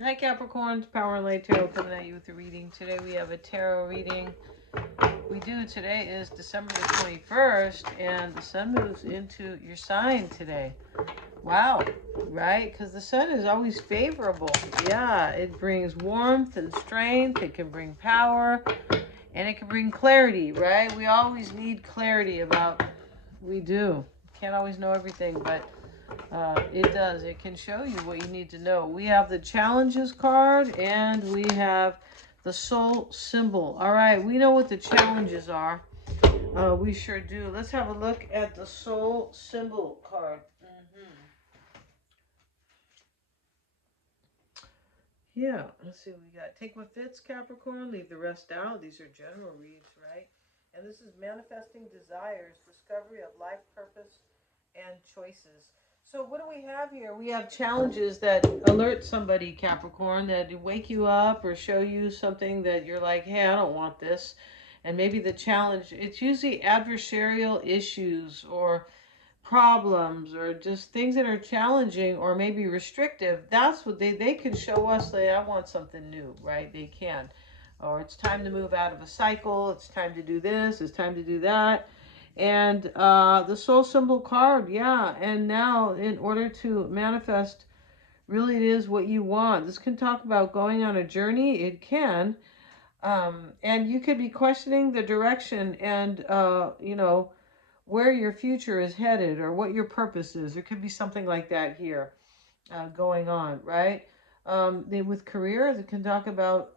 Hi Capricorn, it's Power and Light Tarot coming at you with a reading. Today we have a tarot reading. Today is December the 21st, and the sun moves into your sign today. Wow, right? Because the sun is always favorable. Yeah, it brings warmth and strength, it can bring power, and it can bring clarity, right? We always need clarity about, we do. Can't always know everything, but it does. It can show you what you need to know. We have the challenges card and we have the soul symbol. All right, we know what the challenges are. We sure do. Let's have a look at the soul symbol card. Yeah, let's see what we got. Take what fits, Capricorn. Leave the rest out. These are general reads, right? And this is manifesting desires, discovery of life purpose, and choices. So what do we have here? We have challenges that alert somebody, Capricorn, that wake you up or show you something that you're like, hey, I don't want this. And maybe the challenge, it's usually adversarial issues or problems or just things that are challenging or maybe restrictive. That's what they can show us that I want something new, right? They can. Or it's time to move out of a cycle. It's time to do this. It's time to do that. And the soul symbol card, yeah. And now, in order to manifest, really, it is what you want. This can talk about going on a journey. It can. And you could be questioning the direction and, where your future is headed or what your purpose is. There could be something like that here going on, right? With career, they can talk about,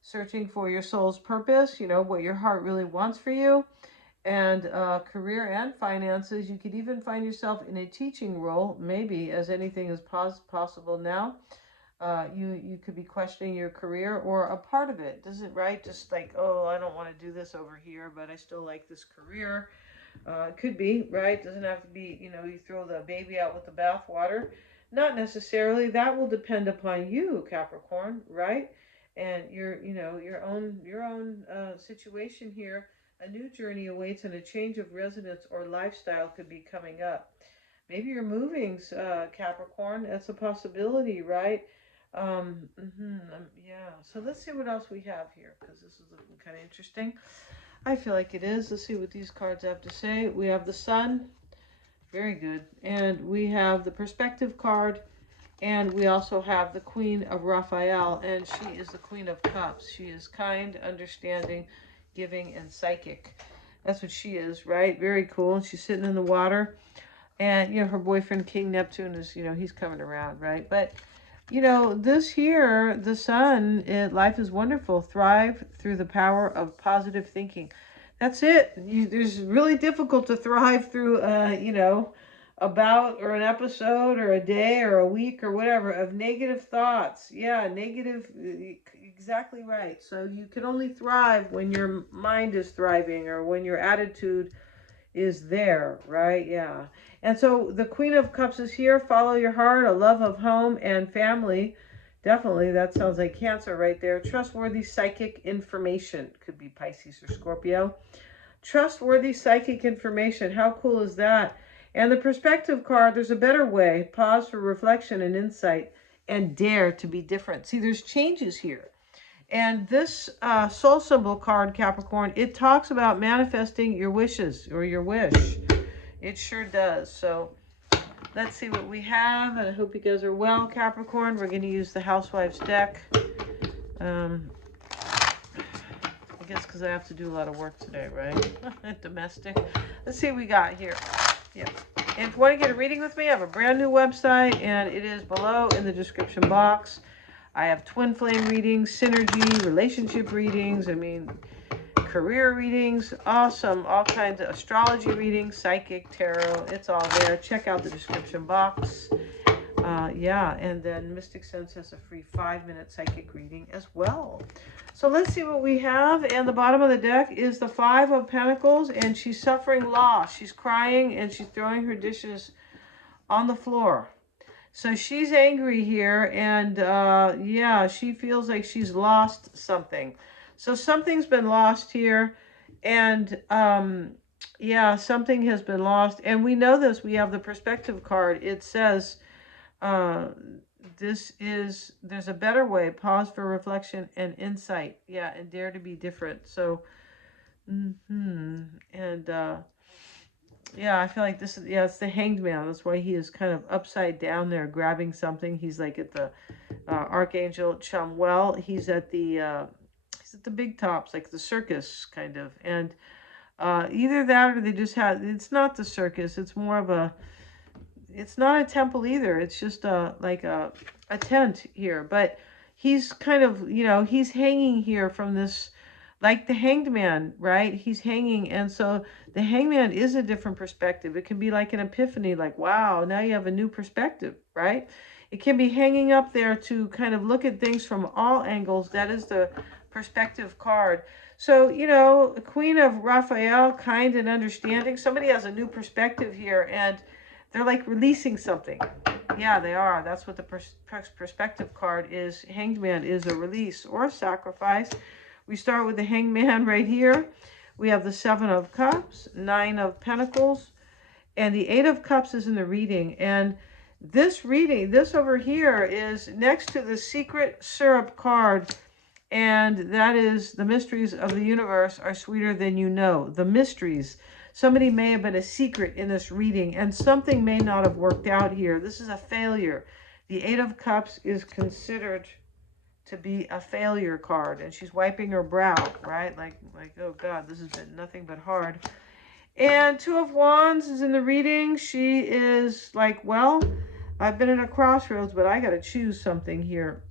searching for your soul's purpose, what your heart really wants for you. And career and finances, you could even find yourself in a teaching role, maybe, as anything is possible now. You could be questioning your career or a part of it. Doesn't, right? Just like, oh, I don't want to do this over here, but I still like this career. It could be, right? Doesn't have to be, you throw the baby out with the bathwater. Not necessarily. That will depend upon you, Capricorn, right? And your own situation here. A new journey awaits, and a change of residence or lifestyle could be coming up. Maybe you're moving, Capricorn. That's a possibility, right? Yeah. So let's see what else we have here, because this is looking kind of interesting. I feel like it is. Let's see what these cards have to say. We have the sun. Very good. And we have the perspective card. And we also have the Queen of Raphael. And she is the Queen of Cups. She is kind, understanding, giving, and psychic. That's what she is, right? Very cool. And she's sitting in the water. And, her boyfriend, King Neptune, is, he's coming around, right? But, this here, the sun, life is wonderful. Thrive through the power of positive thinking. That's it. There's really difficult to thrive through, a bout or an episode or a day or a week or whatever of negative thoughts. Yeah, negative, exactly right. So you can only thrive when your mind is thriving or when your attitude is there, right? Yeah. And so the Queen of Cups is here. Follow your heart, a love of home and family. Definitely, that sounds like Cancer right there. Trustworthy psychic information. Could be Pisces or Scorpio. Trustworthy psychic information. How cool is that? And the perspective card, there's a better way. Pause for reflection and insight and dare to be different. See, there's changes here. And this soul symbol card, Capricorn, it talks about manifesting your wishes or your wish. It sure does. So let's see what we have. And I hope you guys are well, Capricorn. We're going to use the Housewives deck. I guess because I have to do a lot of work today, right? Domestic. Let's see what we got here. Yeah. And if you want to get a reading with me, I have a brand new website, and it is below in the description box. I have twin flame readings, synergy, relationship readings, career readings, awesome, all kinds of astrology readings, psychic, tarot, it's all there. Check out the description box. Yeah, and then Mystic Sense has a free 5-minute psychic reading as well. So let's see what we have. And the bottom of the deck is the Five of Pentacles, and she's suffering loss. She's crying, and she's throwing her dishes on the floor. So she's angry here, and yeah, she feels like she's lost something. So something's been lost here, and yeah, something has been lost. And we know this. We have the perspective card. It says there's a better way. Pause for reflection and insight. Yeah, and dare to be different. So, and yeah, I feel like this is, yeah, it's the Hanged Man. That's why he is kind of upside down there grabbing something. He's like at the Archangel Chumwell. He's at the big tops, like the circus kind of. And either that or they just had, it's not the circus. It's more of a, it's not a temple either. It's just like a tent here. But he's kind of, he's hanging here from this, like the Hanged Man, right? He's hanging. And so the Hangman is a different perspective. It can be like an epiphany, like, wow, now you have a new perspective, right? It can be hanging up there to kind of look at things from all angles. That is the perspective card. So, Queen of Raphael, kind and understanding. Somebody has a new perspective here, and they're like releasing something. Yeah, they are. That's what the perspective card is. Hanged Man is a release or a sacrifice. We start with the Hanged Man right here. We have the 7 of Cups, 9 of Pentacles, and the 8 of Cups is in the reading. And this reading, this over here, is next to the Secret Syrup card, and that is the mysteries of the universe are sweeter than you know. The mysteries. Somebody may have been a secret in this reading, and something may not have worked out here. This is a failure. The 8 of Cups is considered to be a failure card, and she's wiping her brow, right? Like, oh God, this has been nothing but hard. And 2 of Wands is in the reading. She is like, well, I've been at a crossroads, but I got to choose something here.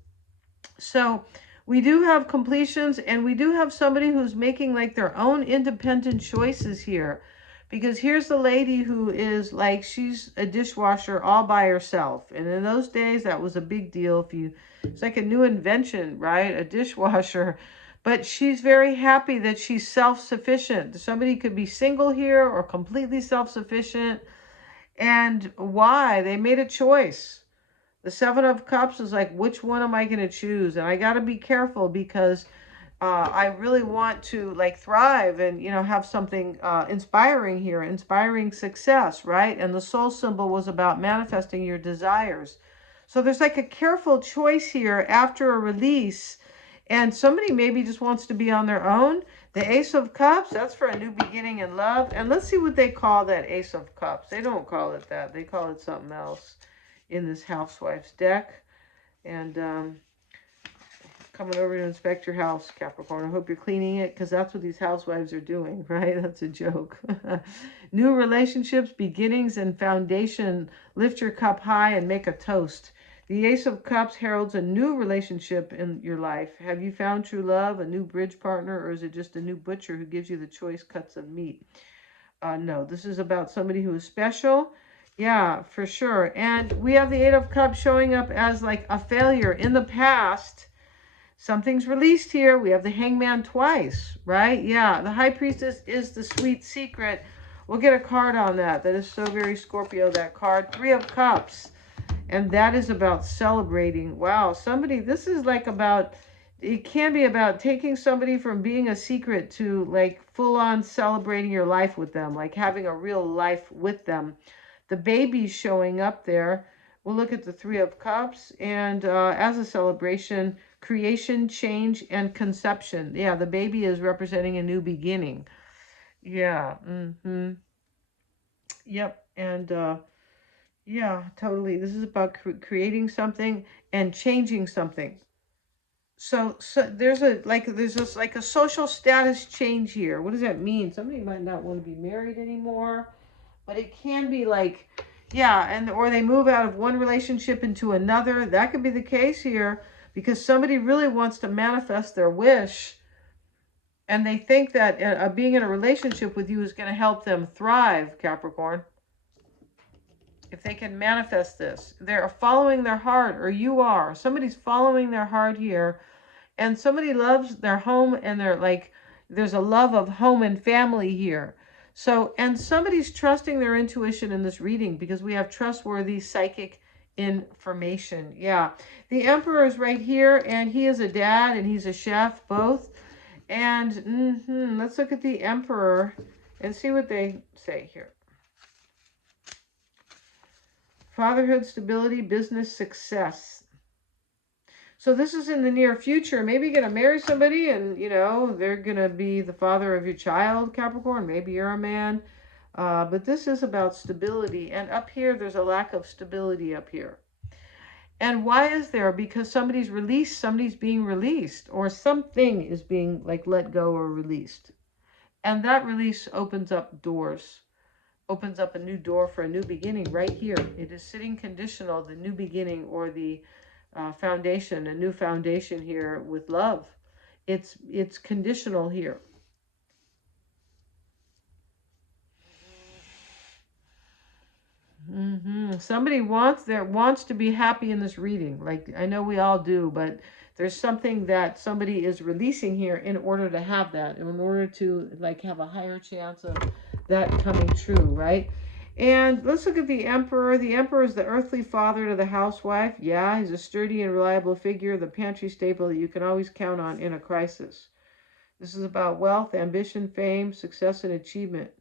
So we do have completions, and we do have somebody who's making like their own independent choices here. Because here's the lady who is like, she's a dishwasher all by herself. And in those days, that was a big deal. It's like a new invention, right? A dishwasher. But she's very happy that she's self-sufficient. Somebody could be single here or completely self-sufficient. And why? They made a choice. The 7 of Cups is like, which one am I going to choose? And I got to be careful because I really want to like thrive and, have something inspiring here, inspiring success, right? And the soul symbol was about manifesting your desires. So there's like a careful choice here after a release. And somebody maybe just wants to be on their own. The Ace of Cups, that's for a new beginning in love. And let's see what they call that Ace of Cups. They don't call it that. They call it something else in this housewife's deck. And coming over to inspect your house, Capricorn. I hope you're cleaning it, because that's what these housewives are doing, right? That's a joke. New relationships, beginnings, and foundation. Lift your cup high and make a toast. The Ace of Cups heralds a new relationship in your life. Have you found true love, a new bridge partner, or is it just a new butcher who gives you the choice cuts of meat? No, this is about somebody who is special. Yeah, for sure. And we have the 8 of Cups showing up as like a failure in the past. Something's released here. We have the Hangman twice, right? Yeah, the High Priestess is the sweet secret. We'll get a card on that. That is so very Scorpio, that card. 3 of Cups. And that is about celebrating. Wow, this is like about, it can be about taking somebody from being a secret to like full on celebrating your life with them, like having a real life with them. The baby's showing up there. We'll look at the 3 of Cups, and as a celebration, creation, change, and conception. Yeah, the baby is representing a new beginning. Yeah. Yep. And yeah, totally. This is about creating something and changing something. So there's just like a social status change here. What does that mean? Somebody might not want to be married anymore, but it can be like, yeah, or they move out of one relationship into another. That could be the case here, because somebody really wants to manifest their wish, and they think that being in a relationship with you is going to help them thrive, Capricorn. If they can manifest this, they're following their heart, or you are. Somebody's following their heart here, and somebody loves their home, and they're like, there's a love of home and family here. So, and somebody's trusting their intuition in this reading, because we have trustworthy psychic information. Yeah. The Emperor is right here, and he is a dad and he's a chef, both. And let's look at the Emperor and see what they say here. Fatherhood, stability, business success. So this is in the near future. Maybe you're going to marry somebody and, they're going to be the father of your child, Capricorn. Maybe you're a man. But this is about stability. And up here, there's a lack of stability up here. And why is there? Because somebody's released, somebody's being released, or something is being like let go or released. And that release opens up doors, opens up a new door for a new beginning right here. It is sitting conditional, the new beginning or the foundation, a new foundation here with love. It's conditional here. Somebody wants to be happy in this reading. Like, I know we all do, but there's something that somebody is releasing here in order to have that, in order to like have a higher chance of that coming true, right? And let's look at the Emperor. The Emperor is the earthly father to the housewife. Yeah, he's a sturdy and reliable figure, the pantry staple that you can always count on in a crisis. This is about wealth, ambition, fame, success, and achievement.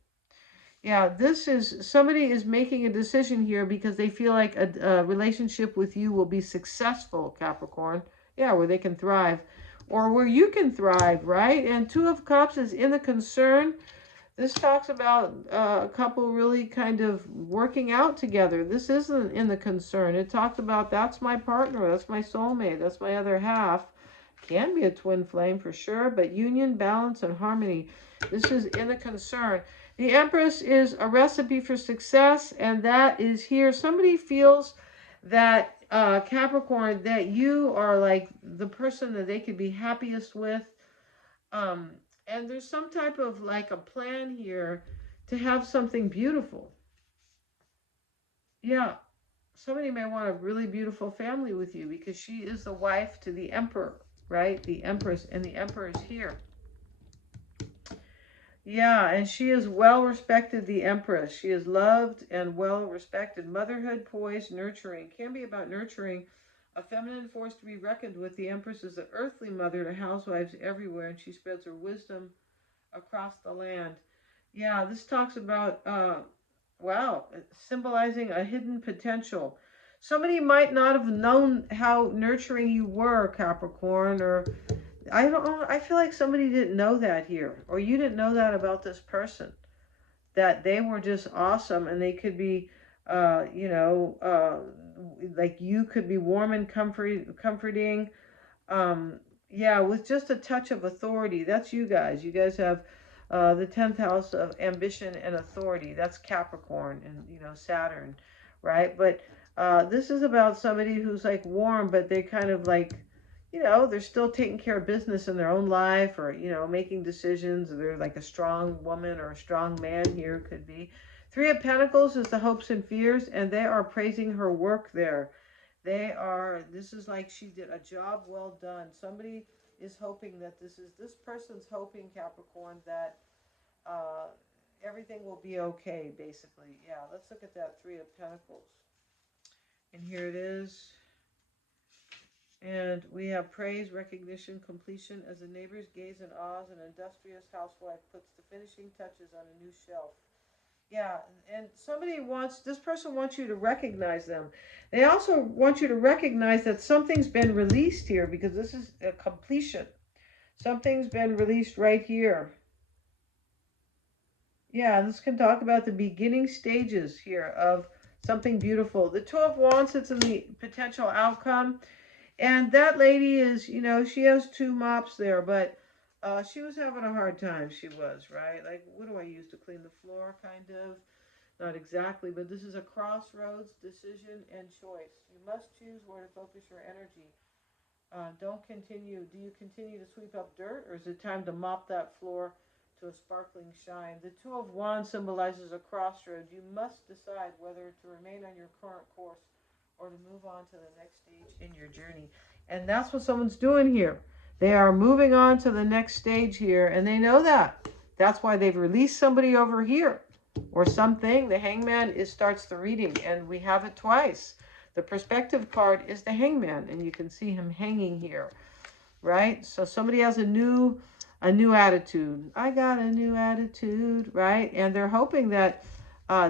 Yeah, this is somebody is making a decision here because they feel like a relationship with you will be successful, Capricorn. Yeah, where they can thrive or where you can thrive, right? And Two of Cups is in the concern. This talks about a couple really kind of working out together. This isn't in the concern. It talks about that's my partner, that's my soulmate, that's my other half. Can be a twin flame for sure, but union, balance, and harmony. This is in the concern. The Empress is a recipe for success, and that is here. Somebody feels that, Capricorn, that you are like the person that they could be happiest with. And there's some type of like a plan here to have something beautiful. Yeah, somebody may want a really beautiful family with you because she is the wife to the Emperor, right? The Empress, and the Emperor is here. Yeah, and she is well respected, the Empress. She is loved and well respected. Motherhood, poise, nurturing. Can be about nurturing. A feminine force to be reckoned with. The Empress is the earthly mother to housewives everywhere, and she spreads her wisdom across the land. Yeah, this talks about, wow, symbolizing a hidden potential. Somebody might not have known how nurturing you were, Capricorn, or I don't know. I feel like somebody didn't know that here, or you didn't know that about this person, that they were just awesome and they could be, like you could be warm and comforting. Yeah, with just a touch of authority. That's you guys. You guys have the 10th house of ambition and authority. That's Capricorn and, Saturn, right? But this is about somebody who's like warm, but they kind of like, they're still taking care of business in their own life or, making decisions. They're like a strong woman or a strong man here could be. Three of Pentacles is the hopes and fears, and they are praising her work there. This is like she did a job well done. Somebody is hoping that this person's hoping, Capricorn, that everything will be okay, basically. Yeah, let's look at that Three of Pentacles. And here it is. And we have praise, recognition, completion as the neighbors gaze in awe. An industrious housewife puts the finishing touches on a new shelf. Yeah, and this person wants you to recognize them. They also want you to recognize that something's been released here because this is a completion. Something's been released right here. Yeah, this can talk about the beginning stages here of something beautiful. The Two of Wands sits in the potential outcome. And that lady is, she has two mops there, but she was having a hard time. She was, right? Like, what do I use to clean the floor, kind of? Not exactly, but this is a crossroads decision and choice. You must choose where to focus your energy. Do you continue to sweep up dirt, or is it time to mop that floor to a sparkling shine? The Two of Wands symbolizes a crossroad. You must decide whether to remain on your current course or to move on to the next stage in your journey. And that's what someone's doing here. They are moving on to the next stage here, and they know that. That's why they've released somebody over here or something. The Hangman starts the reading, and we have it twice. The perspective card is the Hangman, and you can see him hanging here, right? So somebody has a new attitude. I got a new attitude, right? And they're hoping that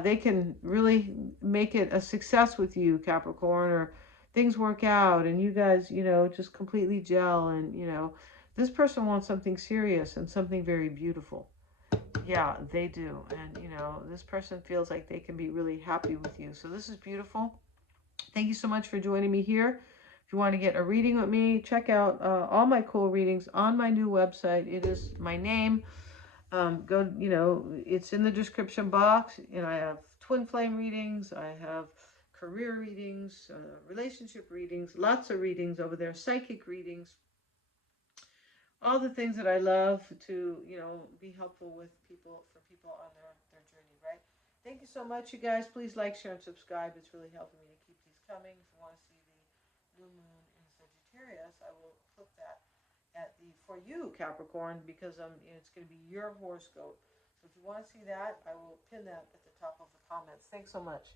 they can really make it a success with you, Capricorn, or things work out and you guys, you know, just completely gel. And, you know, this person wants something serious and something very beautiful. Yeah, they do. And, you know, this person feels like they can be really happy with you. So this is beautiful. Thank you so much for joining me here. If you want to get a reading with me, check out all my cool readings on my new website. It is my name. Go, you know, it's in the description box. And I have twin flame readings. I have career readings, relationship readings, lots of readings over there, psychic readings, all the things that I love to, you know, be helpful with people, for people on their journey, right? Thank you so much, you guys. Please like, share, and subscribe. It's really helping me to keep these coming. If you want to see the new moon in Sagittarius, I will put that at the for you Capricorn, because it's going to be your horoscope. So if you want to see that, I will pin that at the top of the comments. Thanks so much.